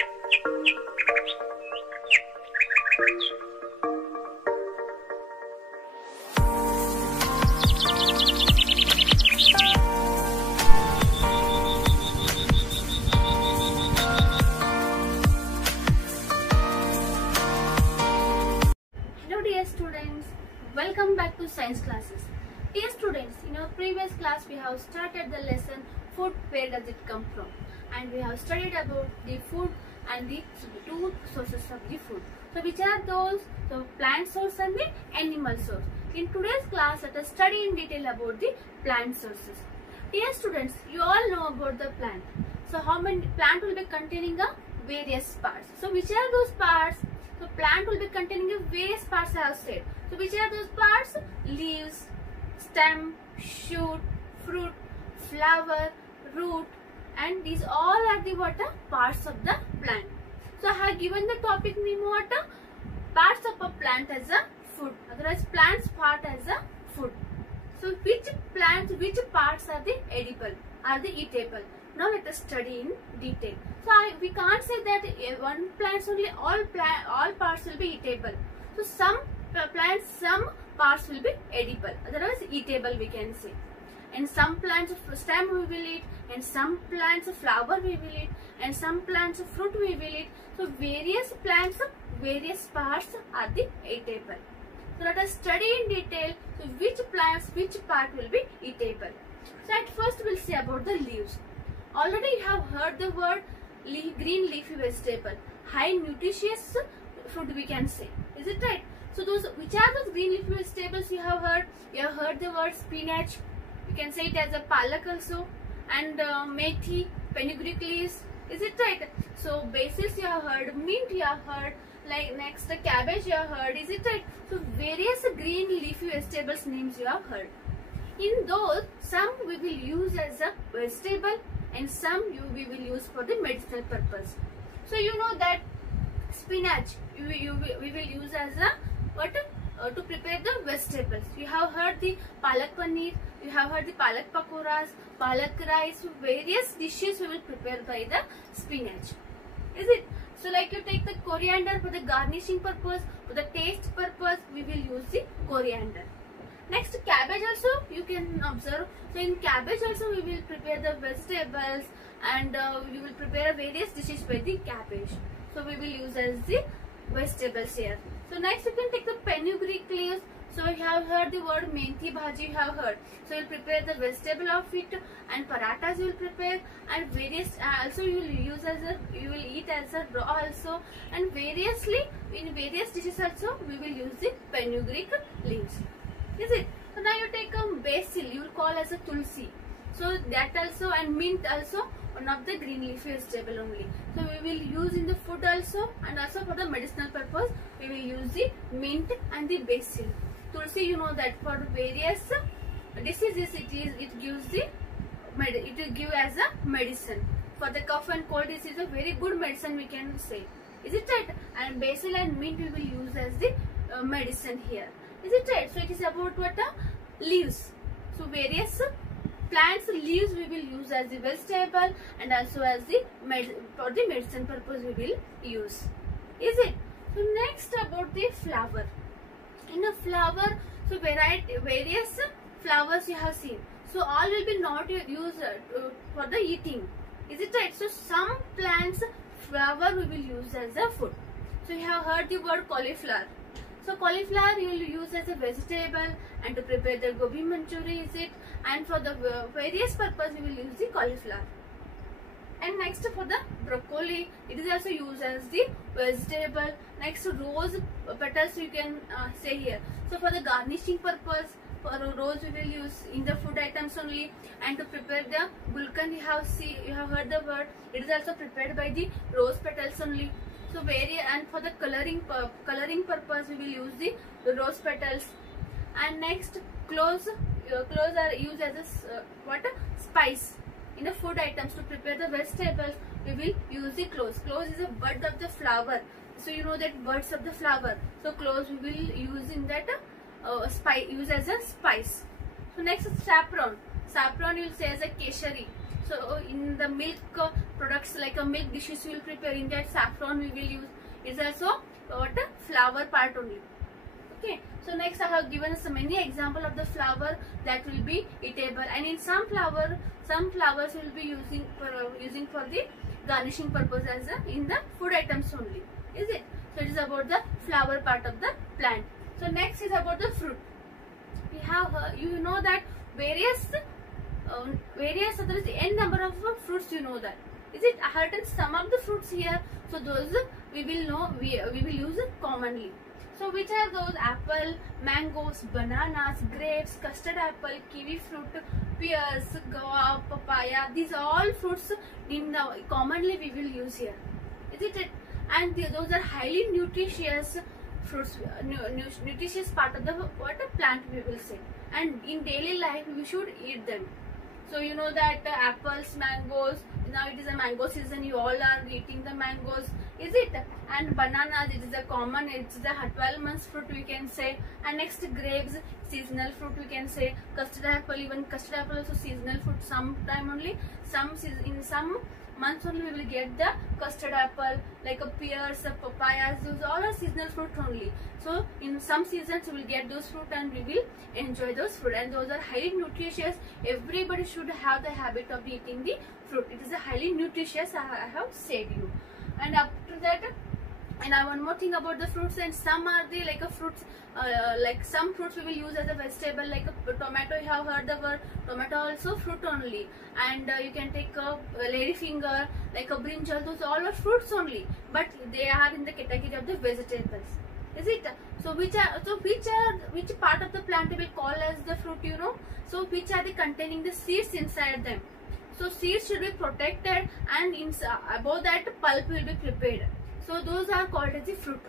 Students, welcome back to science classes. Dear students, in our previous class we have started the lesson food, where does it come from, and we have studied about the food and the two sources of the food. So which are those? So plant source and the animal source. In today's class, let us study in detail about the plant sources. Dear students, you all know about the plant. So how many plant will be containing various parts. So which are those parts? So plant will be containing various parts I have said. So which are those parts? Leaves, stem, shoot, fruit, flower, root, and these all are the parts of the plant. So I have given the topic name parts of a plant as a food. Otherwise plants part as a food. So which parts are the edible, are the eatable? Now let us study in detail. So we can't say that one plants only all parts will be eatable. So some plants, some parts will be edible, otherwise eatable we can say. And some plants of stem we will eat, and some plants of flower we will eat, and some plants of fruit we will eat. So various plants, various parts are the eatable. So let us study in detail. So which plants, which part will be eatable. So at first we'll see about the leaves. Already you have heard the word green leafy vegetable, high nutritious food we can say. Is it right? So which are those green leafy vegetables you have heard? You have heard the word spinach. You can say it as a palak also, and methi, fenugreek leaves. Is it right? So basil you have heard, mint you have heard, like next the cabbage you have heard. Is it right? So various green leafy vegetables names you have heard. In those, some we will use as a vegetable, and some we will use for the medicinal purpose. So you know that spinach we will use as a to prepare the vegetables. You have heard the palak paneer, you have heard the palak pakoras, palak rice. Various dishes we will prepare by the spinach. Is it? So like you take the coriander for the garnishing purpose, for the taste purpose we will use the coriander. Next, cabbage also you can observe. So in cabbage also we will prepare the vegetables, and we will prepare various dishes by the cabbage. So we will use as the vegetables here. So next you can take the fenugreek leaves. So you have heard the word methi bhaji you have heard. So you will prepare the vegetable of it, and parathas you will prepare, and various also you will use as you will eat as a raw also, and variously in various dishes also we will use the fenugreek leaves. Is it? So now you take basil, you will call as a tulsi. So that also, and mint also, one of the green leafy vegetable only. So we will use in the food also, and also for the medicinal purpose we will use the mint and the basil. Tulsi, you know that for various diseases it will give as a medicine. For the cough and cold disease, a very good medicine we can say. Is it right? And basil and mint we will use as the medicine here. Is it right? So it is about leaves. So various plants leaves we will use as the vegetable, and also as the for the medicine purpose we will use. Is it? So next about the flower. In a flower, so various flowers you have seen. So all will be not used for the eating. Is it right? So some plants flower we will use as a food. So you have heard the word cauliflower. So cauliflower you will use as a vegetable, and to prepare the gobi manchuri is it, and for the various purpose we will use the cauliflower. And next for the broccoli, it is also used as the vegetable. Next rose petals you can say here. So for the garnishing purpose, for rose we will use in the food items only, and to prepare the gulkan you have heard the word. It is also prepared by the rose petals only. So and for the coloring purpose we will use the rose petals. And next cloves are used as a spice in the food items. To prepare the vegetables we will use the cloves. Cloves is a bud of the flower. So you know that buds of the flower. So cloves we will use in that use as a spice. So next is saffron. Saffron you will say as a keshari. So in the milk products like a milk dishes we will prepare. In that saffron we will use. Is also what a flour part only. Okay. So next I have given so many example of the flour that will be eatable, and in some flours will be using for the garnishing purpose as in the food items only. Is it? So it is about the flower part of the plant. So next is about the fruit. We have you know that various there is n number of fruits, you know that. Is it? I have written some of the fruits here, so those we will know, we will use commonly. So which are those? Apple, mangoes, bananas, grapes, custard apple, kiwi fruit, pears, guava, papaya. These are all fruits in commonly we will use here. Is it? And those are highly nutritious fruits, nutritious part of the plant we will say. And in daily life we should eat them. So you know that apples, mangoes, now it is a mango season, you all are eating the mangoes, is it? And bananas, it is a common, it's the 12 months fruit we can say. And next grapes, seasonal fruit we can say. Custard apple, even custard apple also seasonal fruit, sometime only, in some months only we will get the custard apple, like a pears, papayas, those all are seasonal fruit only. So in some seasons we will get those fruit and we will enjoy those fruit, and those are highly nutritious. Everybody should have the habit of eating the fruit. It is a highly nutritious, I have said you. And after that, and I one more thing about the fruits, and some are the like a fruits, like some fruits we will use as a vegetable, like a tomato. You have heard the word tomato, also fruit only. And you can take a lady finger, like a brinjal. Those all are fruits only, but they are in the category of the vegetables. Is it? So which part of the plant we will call as the fruit? You know. So which are they containing the seeds inside them? So seeds should be protected, and above that pulp will be prepared. So those are called as the fruit.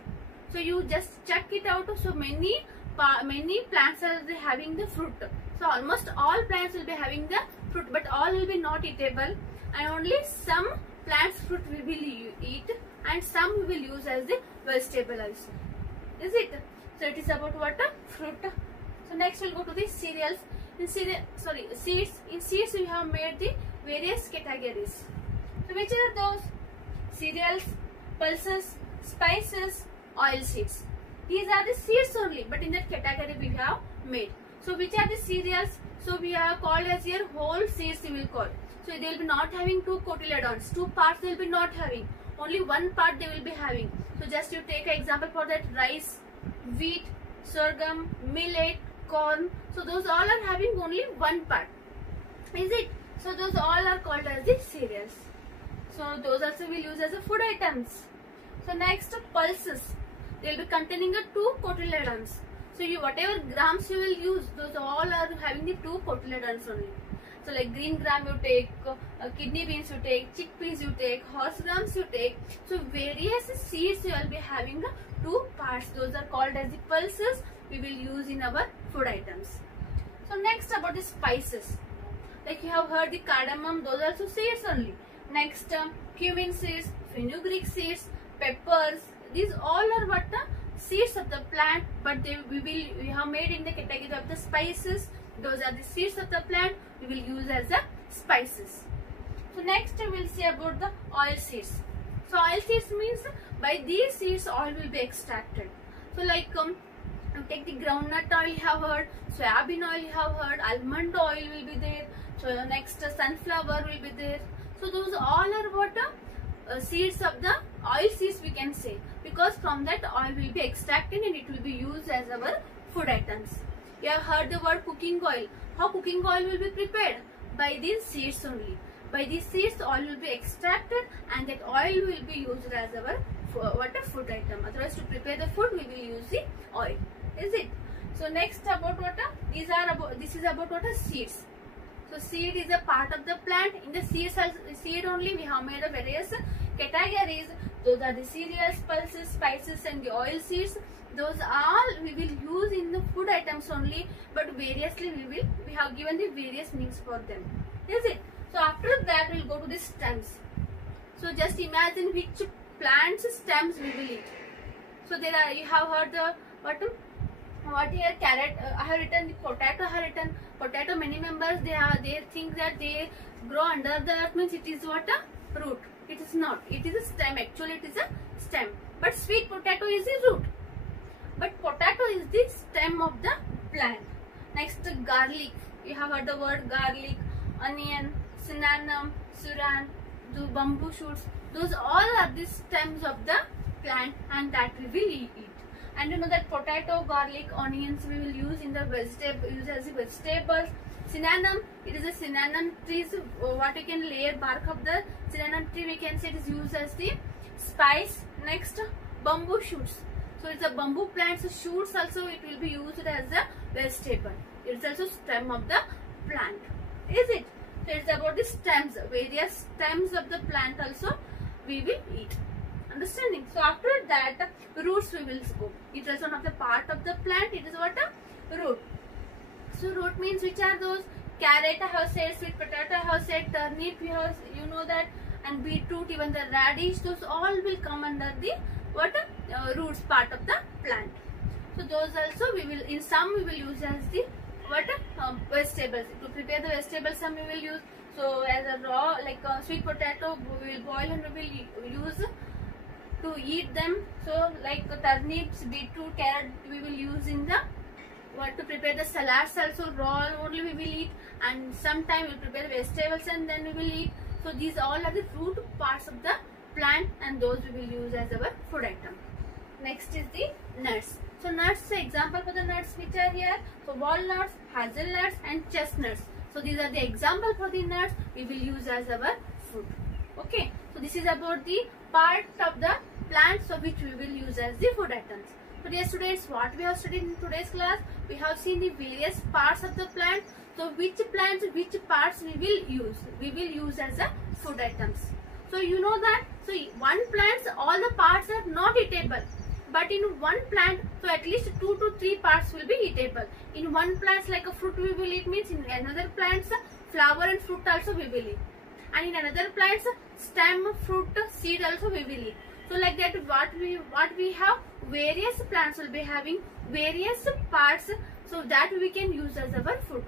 So you just check it out. So many plants are having the fruit. So almost all plants will be having the fruit, but all will be not eatable, and only some plants fruit we will eat, and some we will use as the vegetable also. Is it? So it is about what? Fruit. So next we'll go to the cereals. In seeds. In seeds we have made the various categories. So which are those? Cereals, pulses, spices, oil seeds. These are the seeds only, but in that category we have made. So which are the cereals? So we have called as here whole seeds we will call. So they will be not having two cotyledons, two parts they will be not having. Only one part they will be having. So just you take an example for that: rice, wheat, sorghum, millet, corn. So those all are having only one part. Is it? So those all are called as the cereals. So those also we will use as a food items. So next, pulses. They will be containing the two cotyledons. So you whatever grams you will use, those all are having the two cotyledons only. So like green gram you take, kidney beans you take, chickpeas you take, horse grams you take. So various seeds you will be having the two parts. Those are called as the pulses we will use in our food items. So next about the spices. Like you have heard the cardamom, those are also seeds only. Next, cumin seeds, fenugreek seeds, peppers. These all are what the seeds of the plant, but we have made in the category of the spices. Those are the seeds of the plant we will use as the spices. So next we will see about the oil seeds. So oil seeds means by these seeds oil will be extracted. So like you take the groundnut oil you have heard, soybean oil you have heard, almond oil will be there. So next sunflower will be there. So those all are what seeds of the oil seeds we can say, because from that oil will be extracted and it will be used as our food items. You have heard the word cooking oil. How cooking oil will be prepared? By these seeds only. By these seeds oil will be extracted and that oil will be used as our food item. Otherwise to prepare the food we will use the oil. Is it? So next about what? This is about what? Seeds. So seed is a part of the plant. In the seed only we have made a various categories. Those are the cereals, pulses, spices and the oil seeds. Those all we will use in the food items only, but variously we have given the various names for them. Is it? So after that we will go to the stems. So just imagine which plants stems we will eat. So there are, you have heard the what here, carrot. I have written the potato. I have written potato. Many members they think that they grow under the earth, means it is what root. It is not. It is a stem. Actually, it is a stem. But sweet potato is the root. But potato is the stem of the plant. Next, garlic. You have heard the word garlic, onion, cinnamon, suran, the bamboo shoots. Those all are the stems of the plant, and that we will eat. And you know that potato, garlic, onions we will use in the vegetable, use as the vegetables. Cinnamon, it is a cinnamon tree. So what you can layer bark of the cinnamon tree, we can say it is used as the spice. Next, bamboo shoots. So it's a bamboo plant. So shoots also it will be used as a vegetable. It's also stem of the plant. Is it? So it's about the stems. Various stems of the plant also we will eat. Understanding? So after that, roots we will go. It is one of the part of the plant. It is what a root. So root means which are those? Carrot I have said, sweet potato I have said, turnip you have, you know that, and beetroot, even the radish. Those all will come under the what roots part of the plant. So those also we will, in some we will use as the what vegetables. To prepare the vegetables, some we will use. So as a raw, like sweet potato, we will boil and we will use to eat them. So like turnips, beetroot, carrot we will use in the what to prepare the salads also. Raw only we will eat, and sometime we will prepare the vegetables and then we will eat. So these all are the fruit parts of the plant, and those we will use as our food item. Next is the nuts. So nuts, the example for the nuts which are here. So walnuts, hazelnuts and chestnuts. So these are the example for the nuts we will use as our food. Okay. So this is about the part of the plant, so which we will use as the food items. So dear students, what we have studied in today's class, we have seen the various parts of the plant. So which plants, which parts we will use? We will use as a food items. So you know that, so one plant, all the parts are not eatable. But in one plant, so at least 2 to 3 parts will be eatable. In one plant, like a fruit we will eat, means in another plants, flower and fruit also we will eat. And in another plants, stem, fruit, seed also we will eat. So like that, what we have, various plants will be having various parts, so that we can use as our food.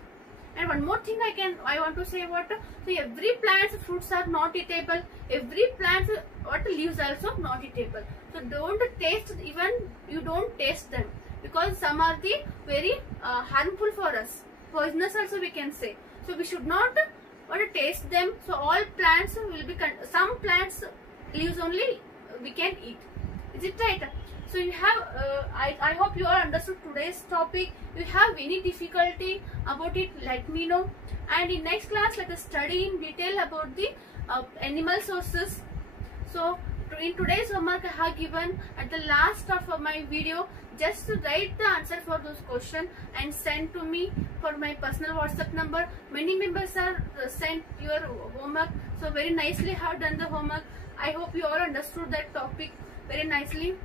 And one more thing I want to say about, so every plant's fruits are not eatable. Every plant's what leaves also not eatable. So don't taste, even you don't taste them, because some are the very harmful for us, poisonous also we can say. So we should not taste them. So all plants will be, some plants leaves only we can eat. Is it right? So you have, I hope you all understood today's topic. If you have any difficulty about it, let me know. And in next class, let us study in detail about the animal sources. So in today's homework, I have given at the last of my video, just write the answer for those questions and send to me for my personal WhatsApp number. Many members are sent your homework, so very nicely have done the homework. I hope you all understood that topic very nicely.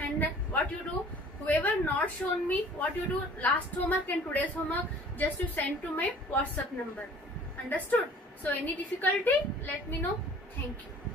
And what you do, whoever not shown me, what you do, last homework and today's homework, just you send to my WhatsApp number. Understood? So any difficulty, let me know. Thank you.